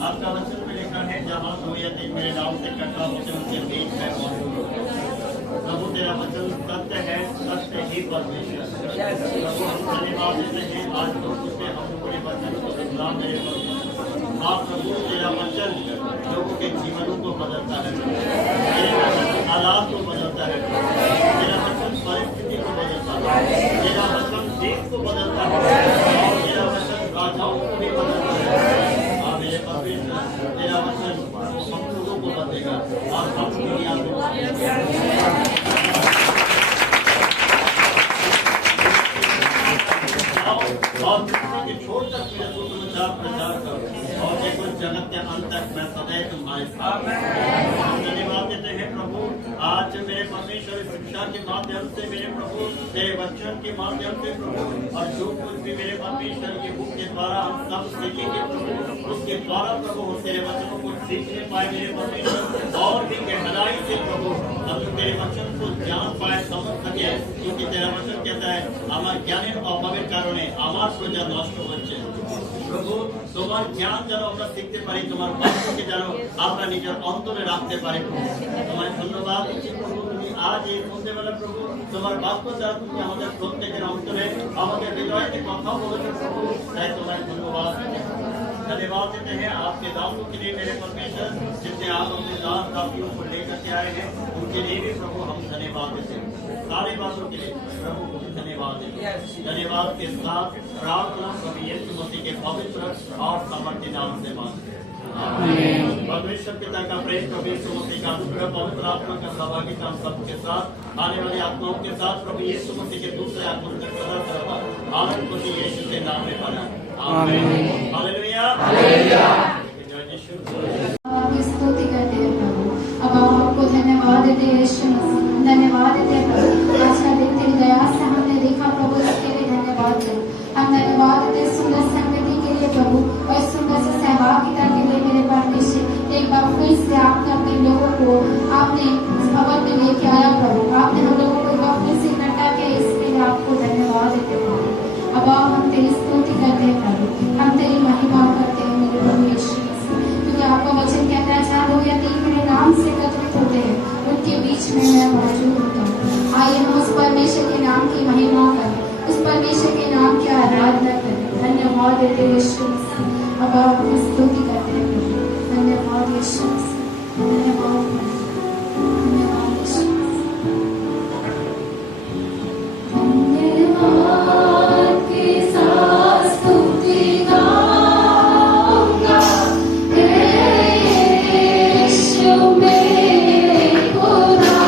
आपका वचन में लिखा है जहाँ दो या तीन मेरे नाम से इकट्ठा होते उनके बीच में मौजूद हो। प्रभु तेरा वचन सत्य है, सत्य ही परमेश्वर। प्रभु हम धन्यवाद देते हैं आज लोगों से हम लोगों ने वचन को सुना मेरे आप प्रभु तेरा वचन लोगों के जीवनों को बदलता है, तेरा वचन हालात को बदलता है, तेरा वचन परिस्थिति को बदलता है, तेरा वचन देश को बदलता है और तेरा वचन राजाओं को भी बदलता है। तेरा वचन हम लोगों को बदलेगा और हम दुनिया को और के छोड़ तक मेरा सुसमाचार प्रचार करो और देखो जगत के अंत तक मैं सदैव तुम्हारे साथ। धन्यवाद देते हैं प्रभु आज मेरे परमेश्वर शिक्षा के माध्यम से मेरे प्रभु तेरे वचन के माध्यम से प्रभु और जो कुछ भी मेरे परमेश्वर के बुक के द्वारा हम सब सीखेंगे प्रभु उसके द्वारा प्रभु तेरे वचनों को सीखने पाए मेरे परमेश्वर और भी गहराई से प्रभु हम तेरे वचन को जान पाए समझ सके क्योंकि तेरा वचन कहता है আমার জ্ঞানের অভাবের কারণে আমার প্রজা নষ্ট হচ্ছে। প্রভু তোমার জ্ঞান যেন আমরা শিখতে পারি, তোমার বাক্যকে যেন আমরা নিজের অন্তরে রাখতে পারি। তোমায় ধন্যবাদ দিচ্ছি প্রভু তুমি আজ এই সন্ধ্যেবেলা প্রভু তোমার বাক্য দ্বারা তুমি আমাদের প্রত্যেকের অন্তরে আমাদের হৃদয়কে কথা বলেছো প্রভু, তাই তোমায় ধন্যবাদ। धन्यवाद देते हैं आपके दासों के लिए मेरे परमेश्वर जिसने आप अपने दास दासियों को लेकर के आए हैं उनके लिए भी प्रभु हम धन्यवाद देते हैं। सारी बातों के लिए प्रभु धन्यवाद देते हैं। धन्यवाद के साथ प्रार्थना प्रभु यीशु मसीह के पवित्र और समर्थी नाम से मांगते हैं। परमेश्वर पिता का प्रेम प्रभु यीशु मसीह का अनुग्रह पवित्र आत्मा का सहभागिता हम सबके साथ आने वाली आत्माओं के साथ प्रभु यीशु मसीह के दूसरे आत्मा के सदा सर्वदा आनंद मसीह यीशु के नाम में बना। आमीन। हालेलुया। हालेलुया। आपकी स्तुति करते हैं प्रभु। अब हम आपको धन्यवाद देते हैं यीशु मसीह, धन्यवाद देते हैं प्रभु। आज का दिन तेरी दया से हमने देखा प्रभु, इसके लिए धन्यवाद दें। हम धन्यवाद देते हैं सुंदर संगति के लिए प्रभु और सुंदर से सहभागिता के लिए मेरे परमेश्वर। एक बार फिर से आपने अपने लोगों को आपने भवन में लेके आया प्रभु, आपने हम लोगों को एक बार फिर से इकट्ठा किया, इसके लिए आपको धन्यवाद देते हैं। अब हम तेरी स्तुति करते हैं प्रभु, हम तेरी महिमा करते हैं मेरे प्रभु यीशु मसीह, क्योंकि आपका वचन कहता है जहाँ दो या तीन मेरे नाम से एकत्रित होते हैं उनके बीच में मैं मौजूद होता हूँ। आइए हम उस परमेश्वर के नाम की महिमा करें, उस परमेश्वर के नाम की आराधना करें। धन्यवाद देते हैं यीशु मसीह। अब आप अपनी स्तुति करते हैं प्रभु। धन्यवाद यीशु मसीह, धन्यवाद धन्यवाद यीशु मसीह। धन्यवाद के साथ स्तुति गाऊंगा हे यीशु मेरे खुदा,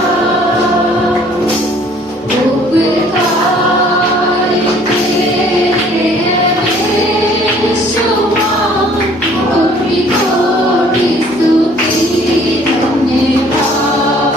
उपकार तेरे बेशुमार, कोटि कोटि स्तुति धन्यवाद।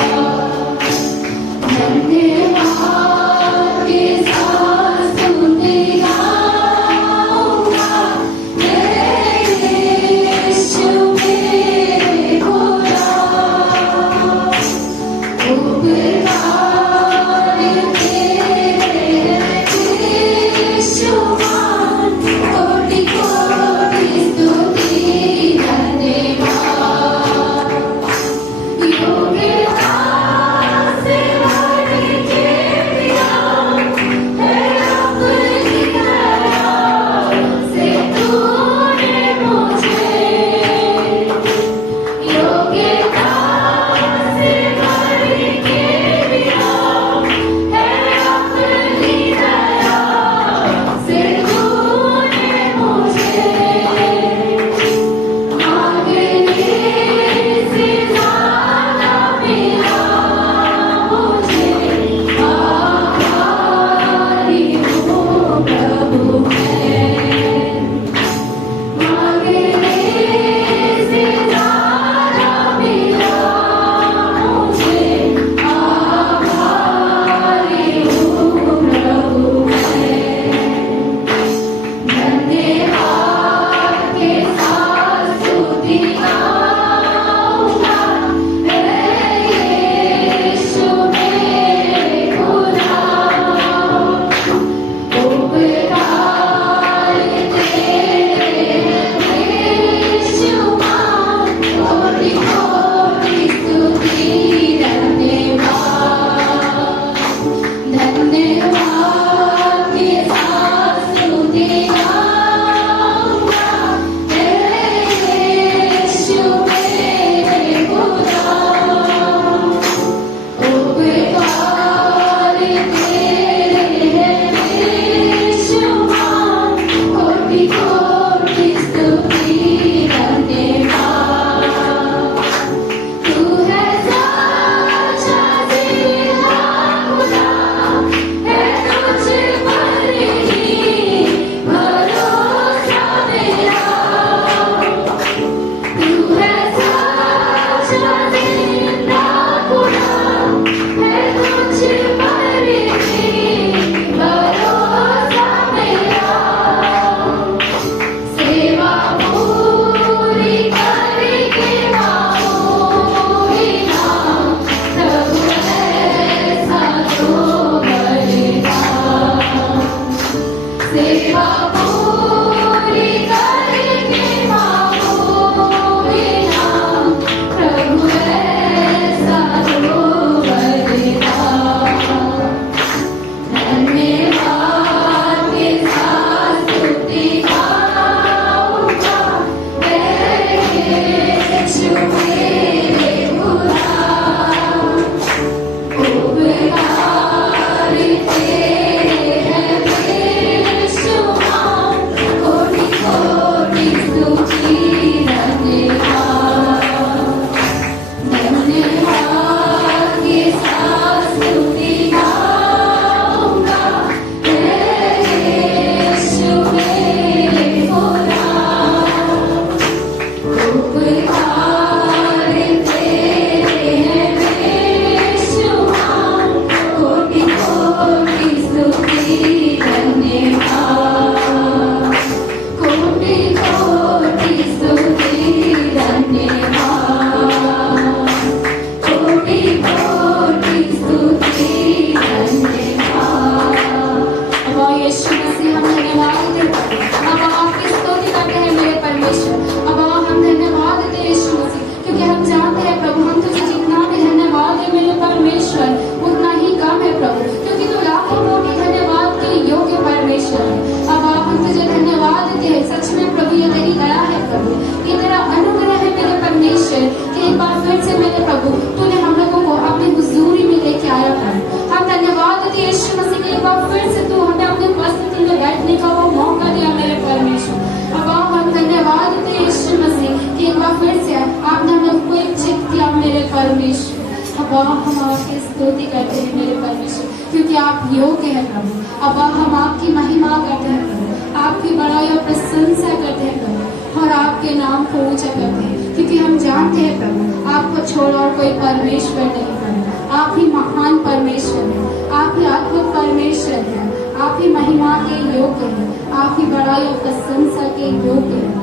सच में प्रभु ये तेरी दया है प्रभु, ये तेरा अनुग्रह है मेरे परमेश्वर कि एक बार फिर से मेरे प्रभु तूने हम लोगों को अपनी हुजूरी में लेके आया प्रभु। हम धन्यवाद देते हैं यीशु मसीह के एक बार फिर से तू हमें अपने उपस्थिति में बैठने का वो मौका दिया मेरे परमेश्वर। अब हम धन्यवाद देते हैं यीशु मसीह कि एक बार फिर से आपने हम लोग को एक चित किया मेरे परमेश्वर। अब हम आपकी स्तुति करते हैं मेरे परमेश्वर क्योंकि आप योग्य हैं प्रभु। अब हम आपकी महिमा करते हैं प्रभु, आपकी बड़ाई और प्रशंसा करते हैं प्रभु और आपके नाम को ऊंचा करते हैं क्योंकि हम जानते हैं प्रभु आपको छोड़ और कोई परमेश्वर नहीं प्रभु। आप ही महान परमेश्वर हैं, आप ही अद्भुत परमेश्वर हैं, आप ही महिमा के योग्य हैं, आप ही बड़ाई और प्रशंसा के योग्य हैं।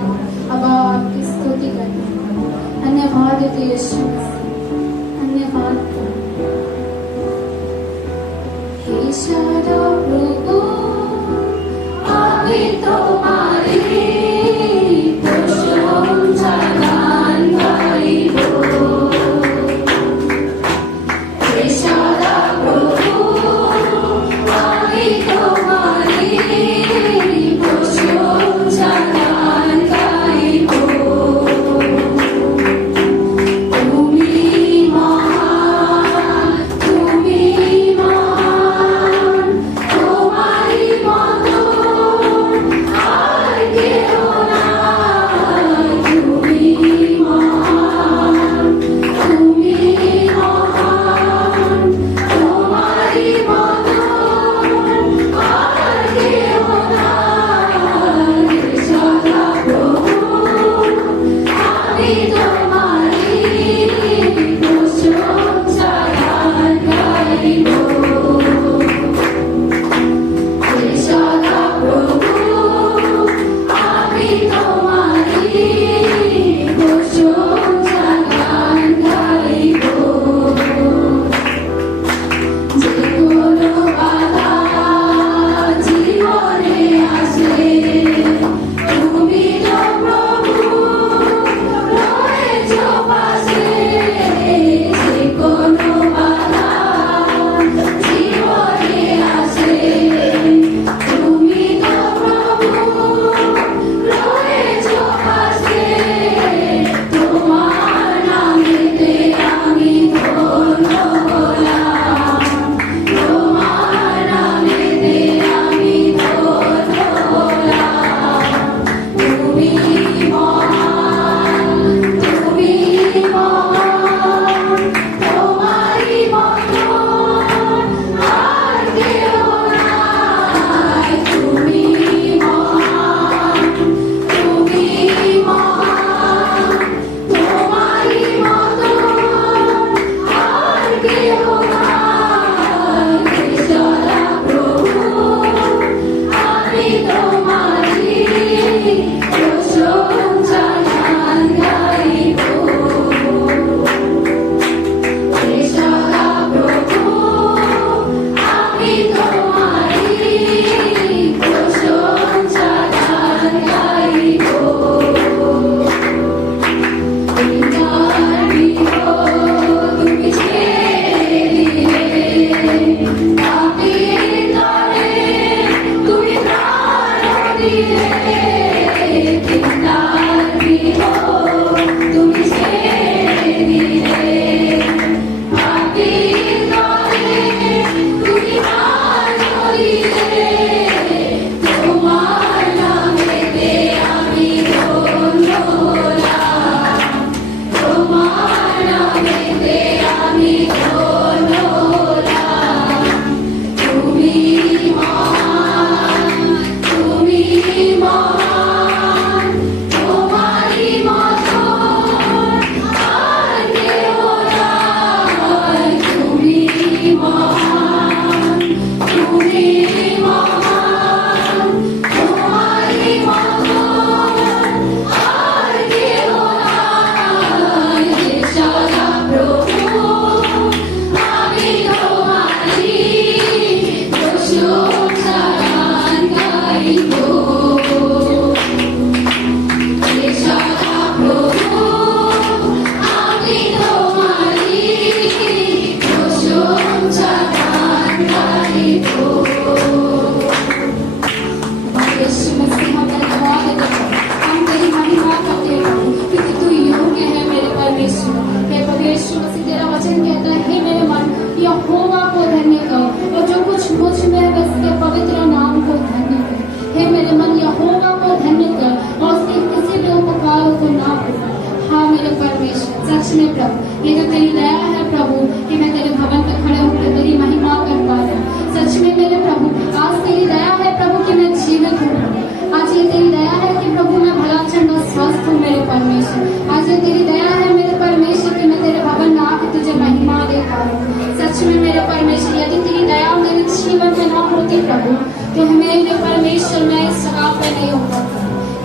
अब आपकी स्तुति करते हैं प्रभु। धन्यवाद देते हैं यीशु मसीह, धन्यवाद हे शादा प्रभु आगे तुम्हारी प्रशंसा गान गाइबो। हे शादा प्रभु आगे तुम्हारी प्रशंसा गान गाइबो।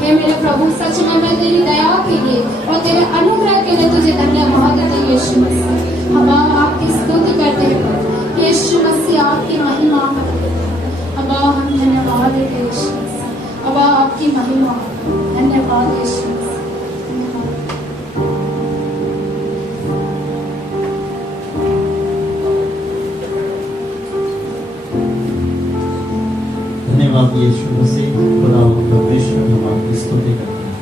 हे मेरे प्रभु, सच में मैं तेरी दया के लिए और तेरे अनुग्रह के लिए तुझे धन्यवाद देते हैं यीशु मसीह। हम आपकी स्तुति करते हैं यीशु मसीह, आपकी महिमा करते हैं। अब हम धन्यवाद देते हैं यीशु मसीह। अब आपकी महिमा, धन्यवाद यीशु मसीह। धन्यवाद यीशु मसीह। खुदा परमेश्वर, हम आपकी स्तुति करते हैं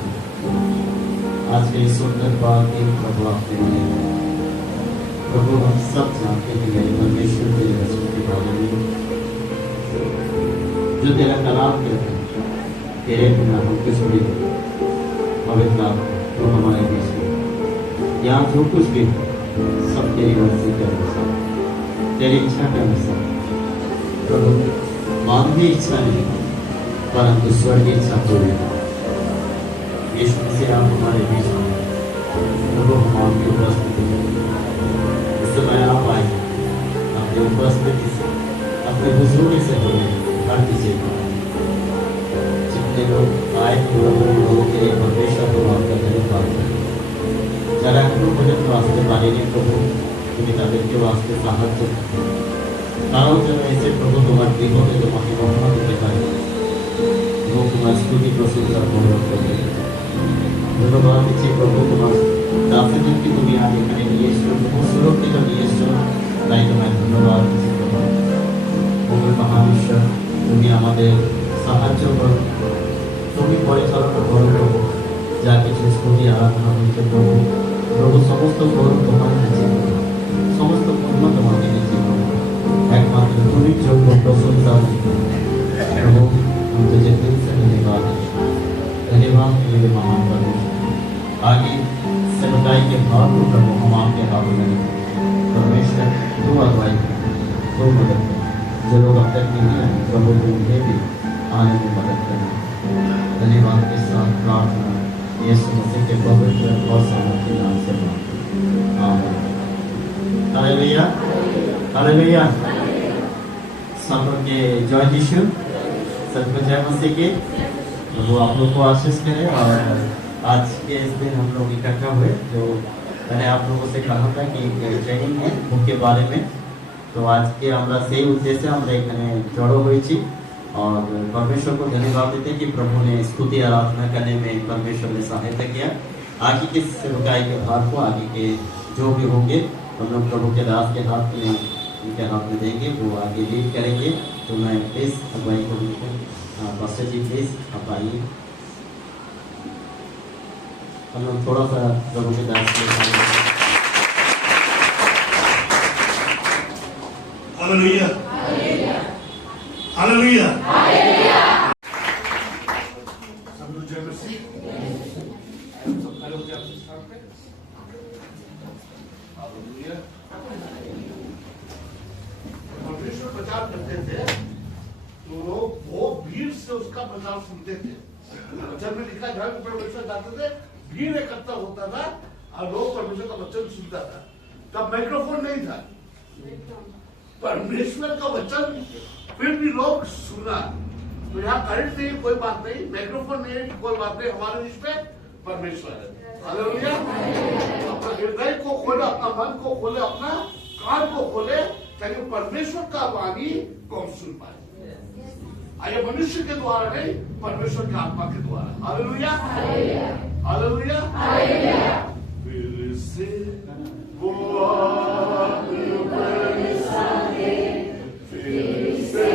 आज के इस सुंदर बात के प्रभु आपने दिए। प्रभु हम सब जानते हैं मेरे परमेश्वर तेरे वचन के बारे में, जो तेरा कलाम कहता है, तेरे बिना हम कुछ भी नहीं। पवित्र आत्मा तो हमारे बीच में यहाँ जो कुछ भी सब तेरी मर्जी के अनुसार, तेरी इच्छा के अनुसार प्रभु, मानवीय इच्छा नहीं परंतु स्वर्गीय इच्छा पूरी हो। यीशु मसीह आप हमारे बीच में प्रभु, हम आपकी उपस्थिति इस समय आप आए अपनी उपस्थिति से, अपने बुजुर्ग से बोले हर किसी को, जितने लोग आए लोगों के लिए परमेश्वर को आपका धन्यवाद करें। जरा भजन वास्ते पानी ने प्रभु तुम्हें ताबीर के वास्ते साहस कारों जब ऐसे प्रभु तुम्हारे दिनों में तुम्हारी मोहम्मद दिखाई वो तुम्हारी स्तुति प्रस्तुत करते धन्यवाद दीजिए प्रभु। तुम्हारे दासे दिन की तुम्हें आगे करने लिए सुरों के जब ये सुर नहीं तो मैं धन्यवाद दीजिए प्रभु। वो महाविश्व तुम्हें हमारे साहाय्य करो, तुम्हें परिचालन करो प्रभु। जाके स्तुति आराधना दीजिए प्रभु। प्रभु समस्त गौरव तुम्हारे नीचे करो, समस्त महिमा तुम्हारे नीचे करो। एकमात्र तुम्ही जो प्रशंसा प्रभु, हम तुझे दिल से धन्यवाद धन्यवाद के लिए महान परमेश्वर। आगे सेवकाई के भाव को प्रभु हम आपके हाथ में परमेश्वर तू अगुवाई तू मदद कर। जो लोग अब तक नहीं आए प्रभु उन्हें भी आने में मदद करना। धन्यवाद के साथ प्रार्थना यीशु मसीह के पवित्र और सामर्थ्य नाम से मांगते हैं, आमीन। Hallelujah, hallelujah. सब लोग के जय यीशु, सबको जय मसीह की। वो आप लोग को आशीष करें। और आज के इस दिन हम लोग इकट्ठा हुए, जो मैंने आप लोगों से कहा था कि ट्रेनिंग है बुक के बारे में, तो आज के हमरा से उद्देश्य हम एखाने जड़ो हुई और परमेश्वर को धन्यवाद देते हैं कि प्रभु ने स्तुति आराधना करने में परमेश्वर ने सहायता किया। आगे के सेवकाई के भाग को आगे के जो भी होंगे हम लोग प्रभु के दास के हाथ में, उनके हाथ में देंगे, वो आगे लीड करेंगे। तो मैं प्लीज अगुवाई को पास्टर जी प्लीज आप आइए। हम लोग थोड़ा सा प्रभु के दास के हालेलुया, हालेलुया, हालेलुया। सब लोग जय मसीह। सब खड़े होकर अपने स्थान पे। हालेलुया। परमेश्वर प्रचार करते थे तो लोग वो भीड़ से उसका प्रचार सुनते थे। वचन में लिखा घर में परमेश्वर जाते थे, भीड़ इकट्ठा होता था और लोग परमेश्वर का वचन सुनता था। तब माइक्रोफोन नहीं था, परमेश्वर का वचन फिर भी लोग सुना। तो यहाँ करंट नहीं, कोई बात नहीं, माइक्रोफोन नहीं है, कोई बात नहीं, हमारे बीच में परमेश्वर है। हालेलुया। अपना हृदय को खोले, अपना मन को खोले, अपना कान को खोले, ताकि परमेश्वर का वाणी को हम सुन पाए। आइए मनुष्य के द्वारा नहीं, परमेश्वर की आत्मा के द्वारा। Hallelujah, hallelujah, hallelujah. फिर से वो फिर से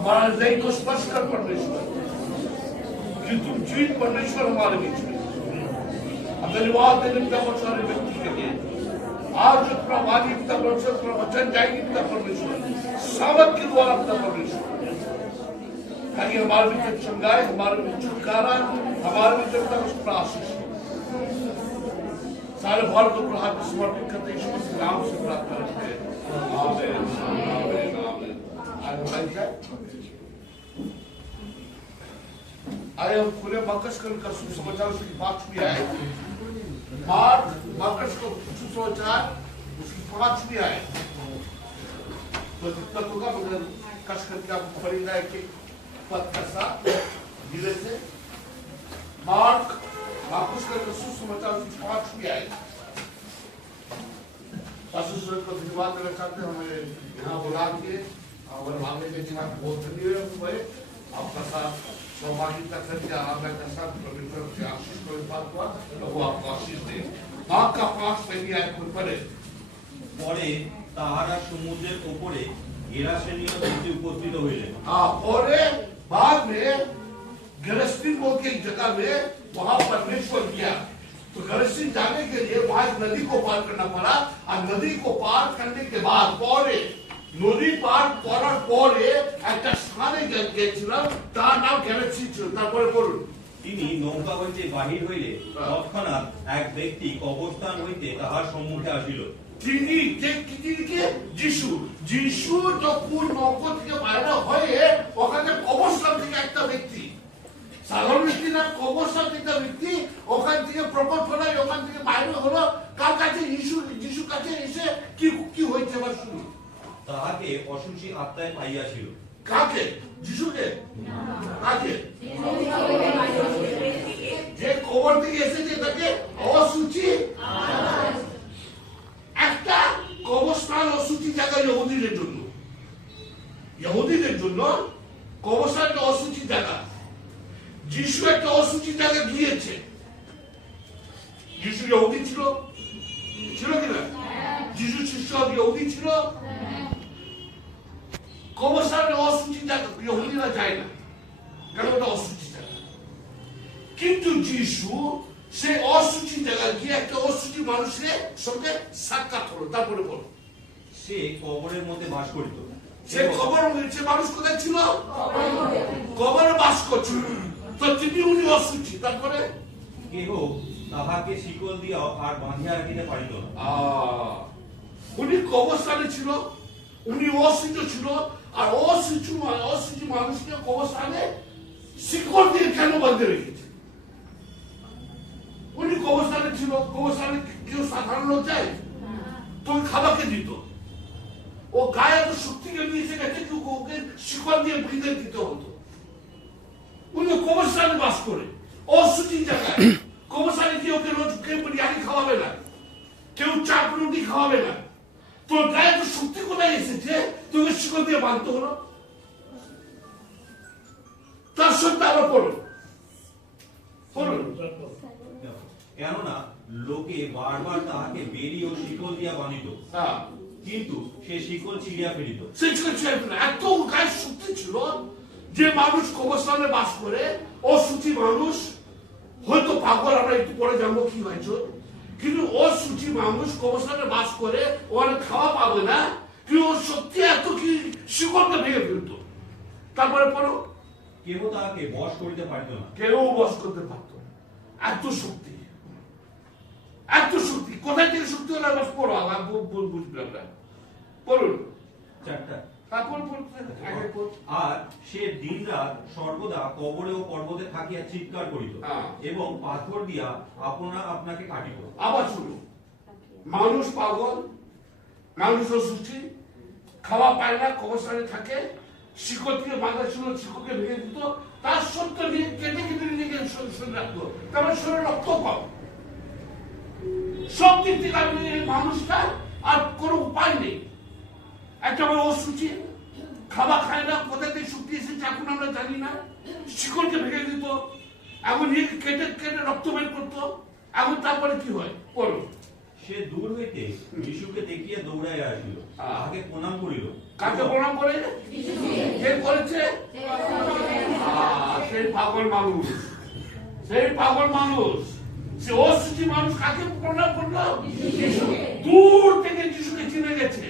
हमारा हृदय को स्पर्श कर परमेश्वर कि तुम जीवित परमेश्वर हमारे बीच में। धन्यवाद देने का बहुत सारे व्यक्ति के लिए आज जो अपना वाणी पिता परमेश्वर अपना वचन जाएगी पिता परमेश्वर सावक के द्वारा पिता परमेश्वर ताकि हमारे भीतर चंगाई हमारे भीतर छुटकारा हमारे भीतर पिता उसका आशीष सारे भारत को हाथ में समर्पित करते यीशु मसीह नाम से प्रार्थना करते हैं आमीन आमीन आमीन। आइए हम खुले मरकस का सुसमाचार उसकी 5वीं आयत मार्क मरकस को सुसमाचार उसकी 5वीं आयत तो जितना होगा मगर कश करके आपको पढ़ेगा एक पद का साथ धीरे से मार्क मरकस का सुसमाचार उसकी 5वीं आयत। पास्टर को धन्यवाद देना चाहते हैं हमें यहाँ बुला के और आगे के दिन आप बहुत धन्यवाद हुए आपका साथ सहभागिता करके आराधना के साथ पवित्र से आशीष को प्राप्त हुआ तो वो आपको आशीष दे। मार्क का 5 आयत को पढ़े। পরে তাহারা সমুদ্রের উপরে গেরাসেনীয় দ্বীপে উপস্থিত হইলেন। हाँ और बाद में गरस्तीन बोल के एक जगह में वहां परमेश्वर गया तो गरस्तीन जाने के लिए वहां एक नदी को पार करना पड़ा और नदी को पार करने के बाद पौरे নদী পার করার পরে একটা স্থানে গিয়েছিলাম তার নাম গ্যালাক্সি ছিল। তারপরে বলুন তিনি নৌকা হইতে বাহির হইলে তৎক্ষণাৎ এক ব্যক্তি কবরস্থান হইতে তাহার সম্মুখে আসিল। তিনি কে যিশু যিশু যখন নৌকা থেকে বাইরে হয়ে ওখানে কবরস্থান থেকে একটা ব্যক্তি সাধারণ ব্যক্তি না কবরস্থান থেকে ব্যক্তি ওখান থেকে প্রকট হলো ওখান থেকে বাইরে হলো কার কাছে যিশু কাছে এসে কি হয়েছে এবার শুনুন। তাহাকে অসুচি আত্মায় পাইয়াছিল। কাকে? যিশুকে? কাকে? যে কবর থেকে এসেছে তাকে অসুচি একটা কবরস্থান অসুচি জায়গা ইহুদিদের জন্য কবরস্থান একটা অসুচি জায়গা। যিশু একটা অসুচি জায়গা গিয়েছে। যিশু ইহুদি ছিল কিনা? যিশু শিষ্য ইহুদি ছিল। কবরস্থানে অসুচি জায়গা ইহুদিরা যায় না কারণ ওটা অসুচি জায়গা কিন্তু যিশু সেই অসুচি জায়গা গিয়ে একটা অসুচি মানুষের সঙ্গে সাক্ষাৎ হলো। তারপরে বলো সে কবরের মধ্যে বাস করিত। সে কবর সে মানুষ কোথায় ছিল? কবরে বাস করছিল তো উনি অসুচি। তারপরে কেহ তাহাকে শিকল দিয়া আর বাঁধিয়া রাখিতে পারিত না। উনি কবরস্থানে ছিল উনি অসুচি ছিল আর অসুচি মানুষকে কবরস্থানে শিকল দিয়ে কেন বাঁধে রেখেছে? উনি কবরস্থানে ছিল কবরস্থানে কেউ সাধারণ লোক যায় তোকে খাবারকে দিত ও গায়ে এত শক্তিকে নিয়েছে গেছে কেউ ওকে শিকল দিয়ে বেঁধে দিতে হতো। উনি কবরস্থানে বাস করে অসুচি জায়গায় কবরস্থানে কি ওকে রোজ কেউ বিরিয়ানি খাওয়াবে না কেউ চাপ রুটি খাওয়াবে না তোর গায়ে তো শক্তি কোথায় এসেছে তোকে শিকল দিয়ে বাঁধতে হলো? তার সত্য আবার পড়ুন কেননা লোকে বারবার তাহাকে বেরি ও শিকল দিয়া বাঁধিত কিন্তু সে শিকল ছিঁড়িয়া ফেলিত। এত গায়ে শক্তি ছিল যে মানুষ কবরস্থানে বাস করে অসুচি মানুষ হয়তো পাগল আমরা একটু পরে জানবো কি হয়েছে কিন্তু অসুচি মানুষ কবরস্থানে বাস করে ওখানে খাওয়া পাবে না কিন্তু ওর শক্তি এত কি শিকলটা ভেঙে ফেলতো। তারপরে পড়ো কেহ তাহাকে বশ করিতে পারিত না। কেউ বশ করতে পারতো না এত শক্তি কোথায় থেকে শক্তি হলো আবার পড়ো আবার বুঝবে আমরা পড়ুন 4টা। তারপর আর সে দিনরাত সর্বদা কবরে ও পর্বতে থাকিয়া চিৎকার করিত এবং পাথর দিয়া আপনাকে কাটিত। আবার শুনো মানুষ পাগল মানুষ অসুচি খাওয়া পায় না কবরস্থানে থাকে শিকল দিয়ে বাঁধা ছিল শিকলকে ভেঙে দিত তার সত্য নিয়ে কেটে নিজেকে শরীর রাখতো তারপরে শরীরে রক্ত কম সব দিক থেকে আমি মানুষটা আর কোনো উপায় নেই একটা অসুচি খাওয়া খায় না কোথা থেকে শক্তি এসেছে এখন আমরা জানি না শিকলকে ভেঙে দিত এখন কেটে কেটে রক্ত বের করতো এখন তারপরে কি হয় বলো সে দূর হইতে যিশুকে দেখিয়া দৌড়াইয়া আসিল তাহাকে প্রণাম করিল। কাকে প্রণাম করে? করেছে? সেই পাগল মানুষ, সেই পাগল মানুষ, সে অশুচি মানুষ কাকে প্রণাম করলো? দূর থেকে যিশুকে চিনে গেছে।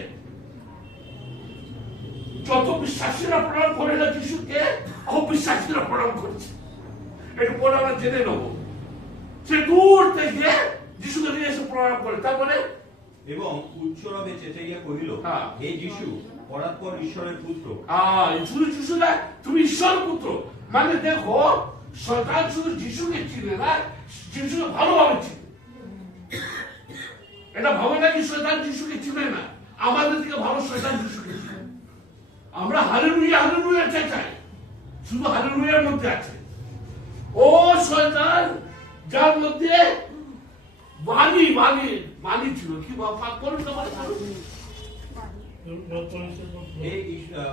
যত বিশ্বাসীরা প্রণাম করে না যিশুকে, অবিশ্বাসীরা প্রণাম করছে। একটু পরে আমরা জেনে নেবো। সে দূর থেকে যিশুকে নিয়ে এসে প্রণাম করে, তারপরে এবং উচ্চরবে চেঁচাইয়া কহিল, হ্যাঁ। হে যিশু, পরাৎপর ঈশ্বরের পুত্র। শুধু যিশু না, তুমি ঈশ্বর পুত্র। মানে দেখো, শয়তান শুধু যিশুকে চিনে না, যিশুকে ভালোভাবে চিনে। এটা ভাবে নাকি শয়তান যিশুকে চিনে না, আমাদের থেকে ভালো শয়তান যিশুকে চিনে। আমরা হালেলুয়া হালেলুয়া চাই, শুধু হালেলুয়ার মধ্যে আছে। ও শয়তান যার মধ্যে বাণী ছিল, কি পাপ করুন না হে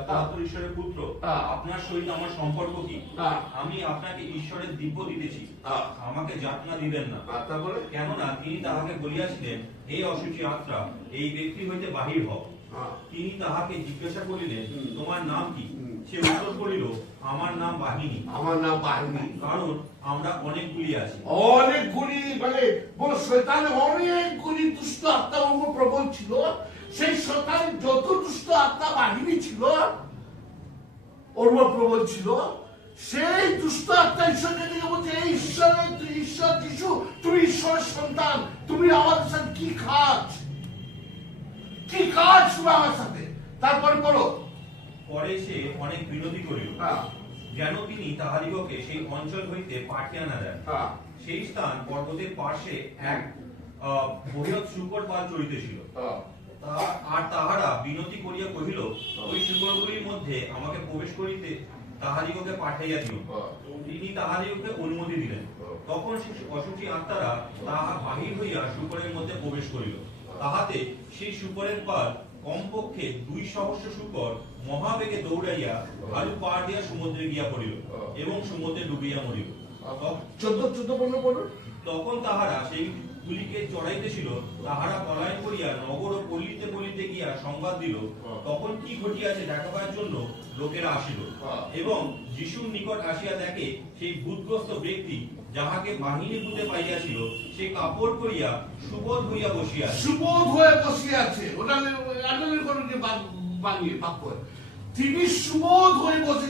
পরাৎপর ঈশ্বরের পুত্র, হ্যাঁ। আপনার সহিত আমার সম্পর্ক কি? হ্যাঁ। আমি আপনাকে ঈশ্বরের দিব্য দিতেছি, হ্যাঁ। আমাকে যাতনা দিবেন না। তারপরে কেননা তিনি তাহাকে বলিয়াছিলেন, হে অশুচি আত্মা, এই ব্যক্তি হইতে বাহির হও। হ্যাঁ। তিনি তাহাকে জিজ্ঞাসা করিলেন, হুম। তোমার নাম কি? হুম। সে উত্তর করিল, আমার নাম বাহিনী, আমার নাম বাহিনী। কারণ আমরা অনেকগুলি আছি। অনেকগুলি মানে বড় শয়তানের অনেকগুলি দুষ্ট আত্মা ওর প্রবল ছিল। সেই শয়তানের যত দুষ্ট আত্মা বাহিনী ছিল ওর প্রবল ছিল, সেই দুষ্ট আত্মা ঈশ্বরকে দিকে বলছে, এই ঈশ্বরের ঈশ্বর যিশু, তুমি ঈশ্বরের সন্তান, তুমি আমাদের সাথে কি কাজ তুমি আমার সাথে? তারপরে বলো। পরে সে অনেক বিনতি করিল, হ্যাঁ, যেন তিনি তাহাদিগকে সেই অঞ্চল হইতে পাঠিয়ে না দেন। হ্যাঁ, সেই স্থান পর্বতের পাশে এক বৃহৎ শূকর পাল চড়িতেছিল। হ্যাঁ, আর তাহারা বিনতি করিয়া কহিল, ওই শূকরগুলির মধ্যে আমাকে প্রবেশ করিতে তাহাদিগকে পাঠাইয়া দিও। তিনি তাহাদিগকে অনুমতি দিলেন। তখন অশুচি আত্মারা তাহা বাহির হইয়া শূকরের মধ্যে প্রবেশ করিল। তাহাতে সেই শূকরের পাল কমপক্ষে 2 সহস্র শূকর মহাবেগে দৌড়াইয়া ভালু পার দিয়া সমুদ্রে গিয়া পড়িল এবং সমুদ্রে ডুবিয়া মরিল। 14 বলুন। তখন তাহারা সেই গুলিকে চড়াইতেছিল, তাহারা পলায়ন করিয়া নগর ও পল্লীতে গিয়া সংবাদ দিল। তখন কি ঘটিয়াছে দেখাবার জন্য লোকেরা আসিল, এবং যিশুর নিকট আসিয়া দেখে সেই ভূতগ্রস্ত ব্যক্তি, যাহাকে বাহিনী ভূতে পাইয়াছিল, সে কাপড় পরিয়া সুবোধ হইয়া বসিয়া সুবোধ হয়ে বসে আছে। ওটা আন্দোলন করুন যে বানিয়ে বাক্য, তিনি সুবোধ হয়ে বসে।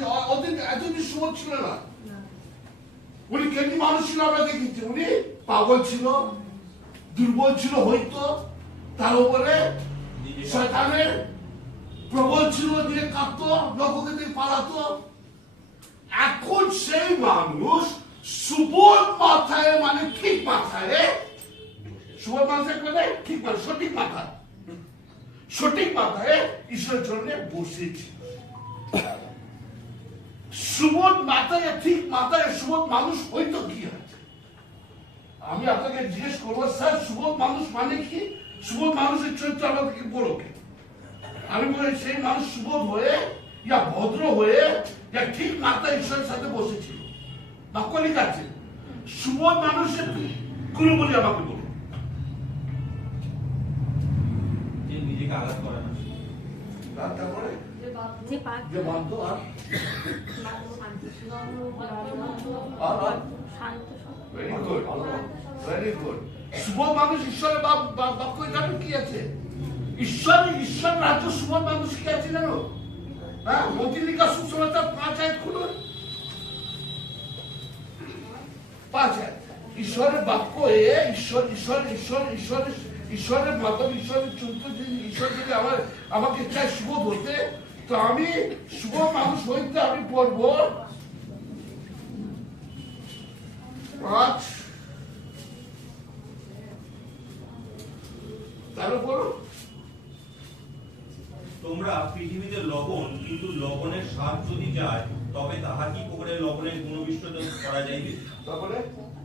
এতদিন সুবোধ ছিল না। উনি কেমনি মানুষ ছিল আমরা দেখেছি। উনি পাগল ছিল, দুর্বল ছিল হয়তো, তার উপরে শয়তানের প্রবল ছিল, দিয়ে কাঁপতো, লোককে দিয়ে পালাতো। এখন সেই মানুষ সুবোধ মাথায়, মানে ঠিক মাথায়, সুবোধ মাথায় মানে ঠিক মানে সঠিক মাথায় ঈশ্বরের জন্য বসেছিল। সুবোধ মাথায়, ঠিক মাথায় সুবোধ মানুষ হয়তো কি আছে? আমি আপনাকে জিজ্ঞেস করবো, স্যার সুবোধ মানুষ মানে কি? সুবোধ মানুষের চরিত্র আমাদেরকে বলো কে? আমি বলি সেই মানুষ সুবোধ হয়ে, ইয়া ভদ্র হয়ে, ইয়া ঠিক মাথায় ঈশ্বরের সাথে বসেছিল। বাক্য লেখা আছে। সুবোধ মানুষের গুরু বলি আমাকে বলো। যে নিজেকে আঘাত করে না। তারপরে যে বাধ্য আর ভেরি গুড। সুবোধ মানুষ ঈশ্বরের বাক্য জানেন কি আছে? ঈশ্বর রাজ্য সুবোধ মানুষ কি আছে জানো? হ্যাঁ, মতিলিকা সুসমাচার 5 খুলুন। 5 ঈশ্বরের বাক্য ঈশ্বরের মাধ্যমে ঈশ্বরের চরিত্র, ঈশ্বর যদি আমাকে চাই সুবোধ হতে, তো আমি সুবোধ মানুষ হইতে আমি পড়বো 5। তার উপর তোমরা পৃথিবীতে লবণ, কিন্তু লবণের স্বাদ যদি যায়, তবে তাহা কি করে লবণের গুণবিষ্ট করা যাইবে? তারপরে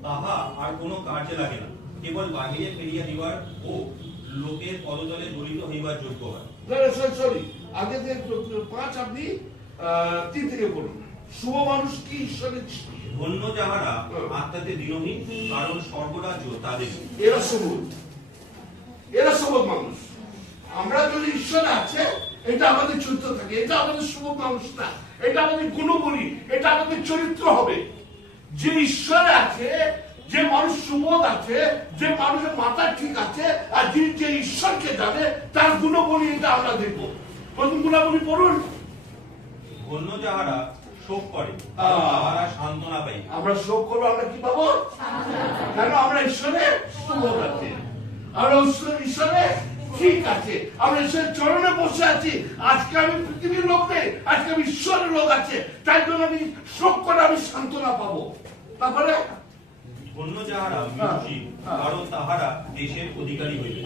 তাহা আর কোনো কার্যে লাগে না, কেবল বাহিরে ফেলিয়া দিবার ও লোকের পদতলে দলিত হইবার যোগ্য হয়। সরি, আগে 5 আপনি 3 থেকে বলুন। শুভ মানুষ কি ঈশ্বরের দৃষ্টি? ধন্য যাহারা আত্মাতে দৃঢ়হীন, কারণ স্বর্গরাজ্য তাদের। এরা সবুজ মানুষ। আমরা যদি ঈশ্বর আছে, এটা আমাদের চরিত্র থাকে, এটা আমাদের শুভ মানুষটা, এটা আমাদের গুণবলী, এটা আমাদের চরিত্র হবে। যে ঈশ্বর আছে, যে মানুষ সুবোধ আছে, যে মানুষের মাথা ঠিক আছে, আর যে ঈশ্বরকে জানে, তার গুণবলী এটা আমরা দেখবো। প্রথম গুণাবলী পড়ুন। অন্য যাহারা শোক করে তাহারা সান্ত্বনা পাই। আমরা শোক করবো, আমরা কি পাবো? কেন? আমরা ঈশ্বরের সুবোধ আছে, আমরা ঈশ্বরের ঠিক আছে, আমরা ঈশ্বরের চরণে বসে আছি। আজকে আমি পৃথিবীর লোক নেই, আজকে আমি ঈশ্বরের লোক আছে, তাই জন্য আমি শোক করে আমি সান্ত্বনা পাবো। তারপরে অন্য যাহারা বিরোধী, কারণ তাহারা দেশের অধিকারী হইবে।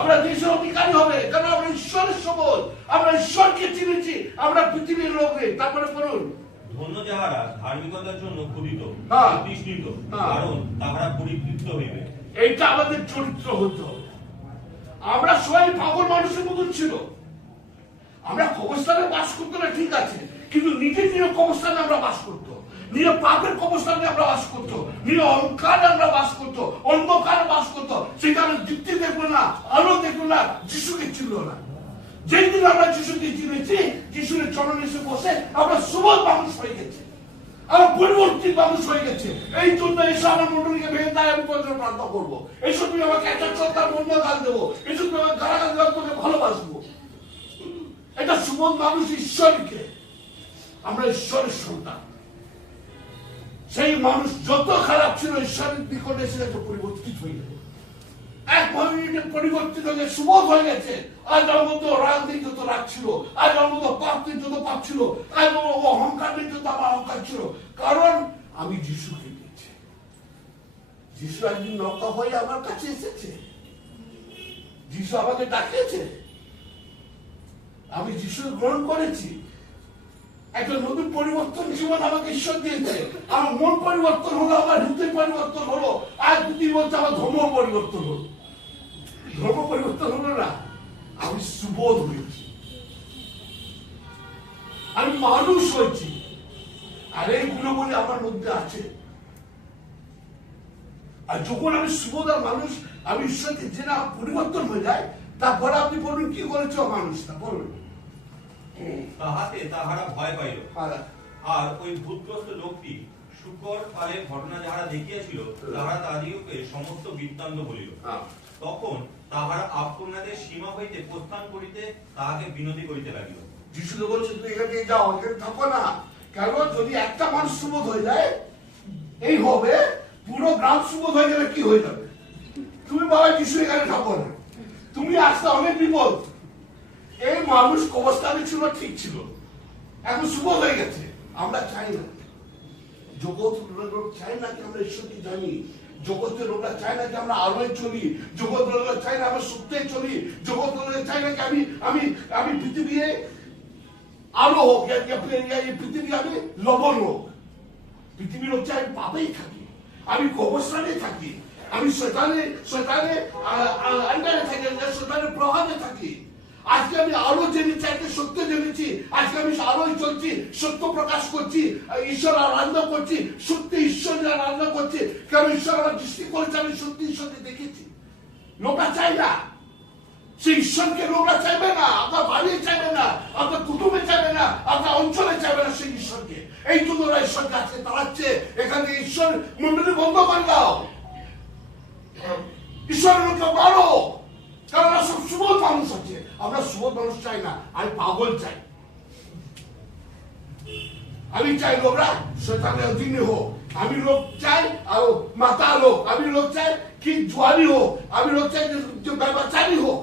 আমরা দেশের অধিকারী হবে, কারণ আমরা ঈশ্বরের সুবোধ, আমরা ঈশ্বরকে চিনেছি, আমরা পৃথিবীর লোক নেই। তারপরে বলুন, ধন্য যাহারা ধার্মিকতার জন্য ক্ষুদিত হ্যাঁ। তৃষ্ণিত, হ্যাঁ। কারণ তাহারা পরিতৃপ্ত হইবে। এইটা আমাদের চরিত্র হতে হবে। আমরা সবাই পাগল মানুষের মতন ছিল। আমরা কবরস্থানে বাস করতো না, ঠিক আছে, কিন্তু নিজের নিয়ে কবরস্থানে আমরা বাস করতো, নিয়ে পাপের কবরস্থানে আমরা বাস করতো, নিয়ে অহংকারে আমরা বাস করতো, অন্ধকারে বাস করতো। সেখানে দীপ্তি দেখলো না, আলো দেখলো না, যিশুকে চিনল না। যেই দিন আমরা যিশুকে চিনেছি, যিশুর চরণে এসে বসে আমরা সুবোধ মানুষ হয়ে গেছে, আমরা পরিবর্তিত মানুষ হয়ে গেছে। এই জন্য এসে আমার মন্ডলীকে ভেঙে দেয়, আমি তোমাদের প্রার্থনা করবো। এসব তুমি আমাকে একটা চর্চার বন্ধ গাল দেবো, এসব তুমি আমাকে গালাগাল দেবো, তোকে ভালোবাসবো। এটা সুবোধ মানুষ ঈশ্বরকে, আমরা ঈশ্বরের সন্তান। সেই মানুষ যত খারাপ ছিল, ঈশ্বরের নিকটে এসে গেছে, পরিবর্তিত হয়ে গেল। এক মিনিটে পরিবর্তিত হয়ে সুবোধ হয়ে গেছে। আজ আমার মতো রাগ নেই যত রাগ ছিল, আজ আমার মতো পাপ নেই যত পাপ ছিল, আজ আমার অহংকার নেই যত আমার অহংকার ছিল। কারণ আমি যিশুকে পেয়েছি। যিশু একদিন নৌকা হয়ে আমার কাছে এসেছে, যিশু আমাকে ডাকিয়েছে, আমি যিশু গ্রহণ করেছি। একটা নতুন পরিবর্তন জীবন আমাকে ঈশ্বর দিয়েছে। আমার মন পরিবর্তন হলো, আমার হৃদয় পরিবর্তন হলো। আর দুটি বলছে আমার ধর্ম পরিবর্তন হলো। ধর্ম পরিবর্তন হলো না, আমি সুবোধ হয়েছি, আমি মানুষ হয়েছি। আর এই গুণবলী আমার মধ্যে আছে। আর যখন আমি সুবোধ আর মানুষ, আমি ঈশ্বরকে জেনে পরিবর্তন হয়ে যায়, তারপরে আপনি বলুন কি করেছ মানুষটা, বলুন। তাহাতে তাহারা ভয় পাইল। আর ওই ভূতগ্রস্ত লোকটি শুকর কালের ঘটনা যাহারা দেখিয়াছিল, তাহারা তাহাদিগকে সমস্ত বৃত্তান্ত বলিল। তখন তাহারা আপনাদের সীমা হইতে প্রস্থান করিতে তাহাকে বিনতি করিতে লাগিল। যিশু তো বলছে তুমি এখান থেকে যাও, এখানে থাকো না। কেন? যদি একটা মানুষ সুবোধ হয়ে যায়, এই হবে, পুরো গ্রাম সুবোধ হয়ে গেলে কি হয়ে যাবে? তুমি বাবা যিশু এখানে থাকো না, তুমি আসতে অনেক বিপদ। এই মানুষ কবরস্থানে ছিল, ঠিক ছিল, এখন সুবোধ হয়ে গেছে। আমরা চাই না, জগতের লোক চাই না কি আমরা ঈশ্বরকে জানি, জগতের লোকরা চায় না কি আমরা আলোয় চলি, জগতের লোকরা চায় না আমরা সত্যে চলি, জগতের লোকরা চায় না কি আমি আমি আমি পৃথিবী আলো হোক, পৃথিবী আমি লবণ হোক। পৃথিবীর লোক চাই আমি পাপেই থাকি, আমি কবরস্থানে থাকি, আমি শয়তানের আন্ডারে থাকি, শয়তানের প্রভাবে থাকি। আজকে আমি আলো জেনেছি, আজকে সত্য জেনেছি, আজকে আমি আলোয় চলছি, সত্য প্রকাশ করছি, ঈশ্বর আরাধনা করছি, সত্যি ঈশ্বর আরাধনা করছি। কারণ ঈশ্বর আমার দৃষ্টি করেছে, আমি সত্যি ঈশ্বরকে দেখেছি। লোকরা চাই না সেই ঈশ্বরকে, লোকরা চাইবে না, আপনার বাড়ি চাইবে না, আপনার কুটুমে চাইবে না, আপনার অঞ্চলে চাইবে না সেই ঈশ্বরকে। এই জন্য ওরা ঈশ্বরকে আজকে তাড়াচ্ছে। এখানে ঈশ্বর মন্ডলী বন্ধ করে দাও, ঈশ্বরের লোককে মারো, কারণ আমরা সব সুবোধ মানুষ আছে। আমরা সুবোধ মানুষ চাই না, আমি পাগল চাই। আমি চাই লোকরা শয়তানের অধীনে হোক, আমি লোক চাই আর মাতা লোক, আমি লোক চাই কি জোয়ারি হোক, আমি লোক চাই যে ব্যবচারী হোক,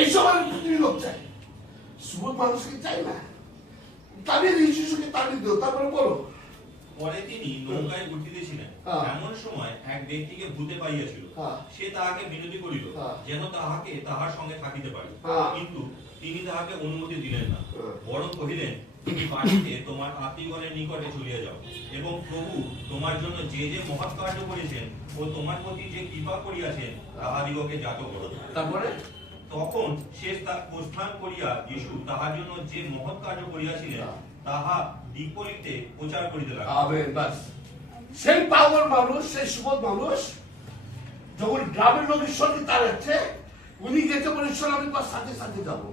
এইসব আমি পৃথিবীর লোক চাই। সুবোধ মানুষকে চাই না। তাদের যিশুকে তাড়িয়ে দিও। তারপরে বলো, পরে তিনি নৌকায় উঠিতেছিলেন, এমন সময় এক ব্যক্তিকে ভূতে পাইয়াছিল। সে তাহাকে বিনতি করিল যেন তাহাকে তাহার সঙ্গে থাকিতে পারে, কিন্তু তিনি তাহাকে অনুমতি দিলেন না, বরং কহিলেন, তুমি বাড়িতে তোমার আত্মীয়গণের নিকটে চলিয়া যাও, এবং প্রভু তোমার জন্য যে যে মহৎ কার্য করেছেন ও তোমার প্রতি যে কৃপা করিয়াছেন তাহাদিগকে জ্ঞাত করো। তারপরে তখন সে প্রস্থান করিয়া যিশু তাহার জন্য যে মহৎ কার্য করিয়াছিলেন তাহা বিপরীতে প্রচার করিতে লাগলেন। সেই পাগল মানুষ, সেই সুবোধ মানুষ যখন গ্রামের লোক ঈশ্বরকে তাড়াচ্ছে, উনি গেছে বলে ঈশ্বর আমি তার সাথে সাথে যাবো।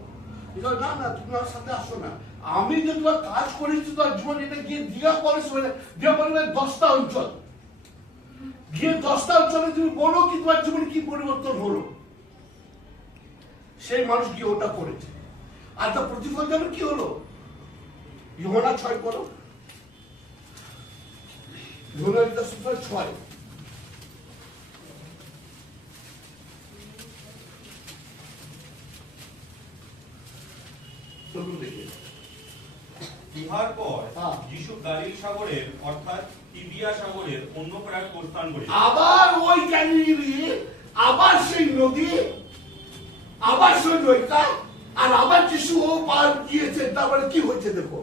না না তুমি আমার সাথে আসো না, আমি যে তোমার কাজ করেছি তোমার জীবন এটা গিয়ে দিয়া পরে দিয়া পরে 10টা অঞ্চল গিয়ে 10টা অঞ্চলে তুমি বলো কি তোমার জীবনে কি পরিবর্তন হলো, সেই মানুষ গিয়ে ওটা করেছে। আর তার প্রতিফল জানো কি হলো? ইউহানা 6 পড়ো, ইউহানা 6। ইহার পর হ্যাঁ। যিশু গালিল সাগরের অর্থাৎ তিবিয়া সাগরের অন্য প্রায় প্রস্থান করে আবার ওই ক্যানিরি, আবার সেই নদী, আবার সেই নৌকা, আর আবার যিশু ও পার গিয়েছে। তারপরে কি হয়েছে দেখো,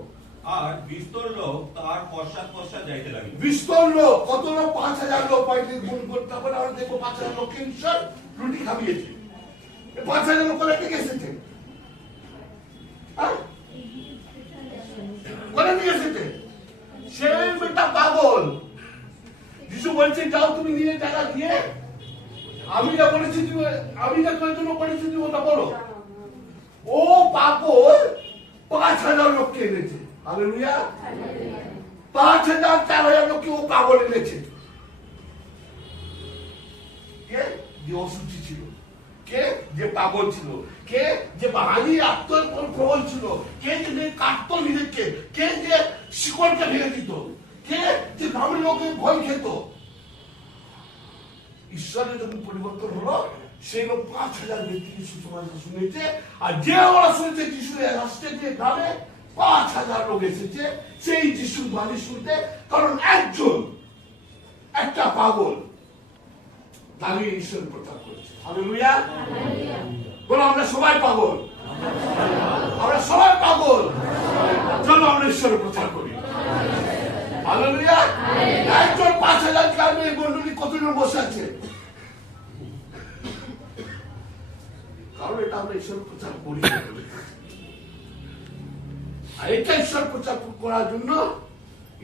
আর বিস্তর লোক তার পশ্চাৎ পশ্চাৎ যাইতে লাগিল। বিস্তর লোক, কত লোক? 5000 লোক পাইলে গুণ করতে। তারপরে আমরা দেখবো 5000 লোককে ঈশ্বর রুটি খাইয়েছে। 5000 লোক কোথা থেকে এসেছে? হ্যাঁ? কোথা থেকে এসেছে? সেই বেটা পাগল। যিশু বলছে যাও তুমি নিয়ে টাকা দিয়ে, আমি যা বলেছি তুমি, আমি যা তোর জন্য করেছি তুমি ওটা বলো। ও পাগল 5000 লোককে এনেছে। হালেলুয়া। 5000 4000 লোককে ও পাগল এনেছে। কে? যে অসুচি ছিল, কে? যে পাগল ছিল, কে? যে বাঙালি আত্মপ্রবল ছিল, কে? যে কাটত নিজেকে, কে? যে শিকড়কে ভেঙে দিত, কে? যে গ্রামের লোকে ভয় খেত। ঈশ্বরের যখন পরিবর্তন হলো, সেই লোক 5000 ব্যক্তি যিশু সমাজে শুনেছে। আর যে ওরা শুনেছে যিশু আসছে যে গ্রামে 5000 লোক এসেছে সেই যিশুর বাণী শুনতে। কারণ একজন, একটা পাগল দাঁড়িয়ে ঈশ্বরের প্রচার করেছে। হালেলুয়া। বলো আমরা সবাই পাগল, আমরা সবাই পাগল, চলো আমরা ঈশ্বরের প্রচার করি। হালেলুয়া। একজন 5000 গ্রামের মন্ডলী কতজন বসে আছে? কারণ এটা আমরা ঈশ্বর প্রচার করি। আর এটা ঈশ্বর প্রচার করার জন্য,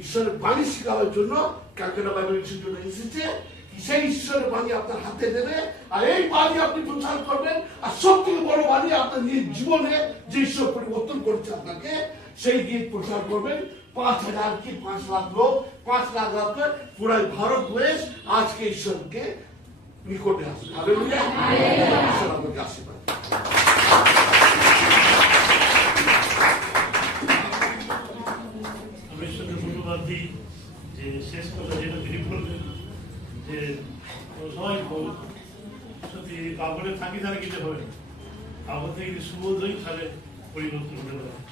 ঈশ্বরের বাণী শেখাবার জন্য ক্যালকাটা বাইবেল ইনস্টিটিউট এসেছে। সেই ঈশ্বরের বাণী আপনার হাতে দেবে, আর এই বাণী আপনি প্রচার করবেন। আর সবথেকে বড় বাণী আপনার নিজের জীবনে যে ঈশ্বর পরিবর্তন করছে আপনাকে, সেই গীত প্রচার করবেন। 5000 কি 5 লাখ লোক, 5 লাখ লোক পুরো ভারতবর্ষ আজকে ঈশ্বরকে নিকটে আসবে। হালেলুয়া। ঈশ্বর আপনাকে আশীর্বাদ। আমি ঈশ্বরকে ধন্যবাদ দিই যে শেষ কথা যেটা তিনি বললেন যে সবাই সত্যি পাগলে থাকি তাহলে কিছু হবে না, পাগল থেকে যদি সুবোধ হই তাহলে পরিবর্তন হতে পারে।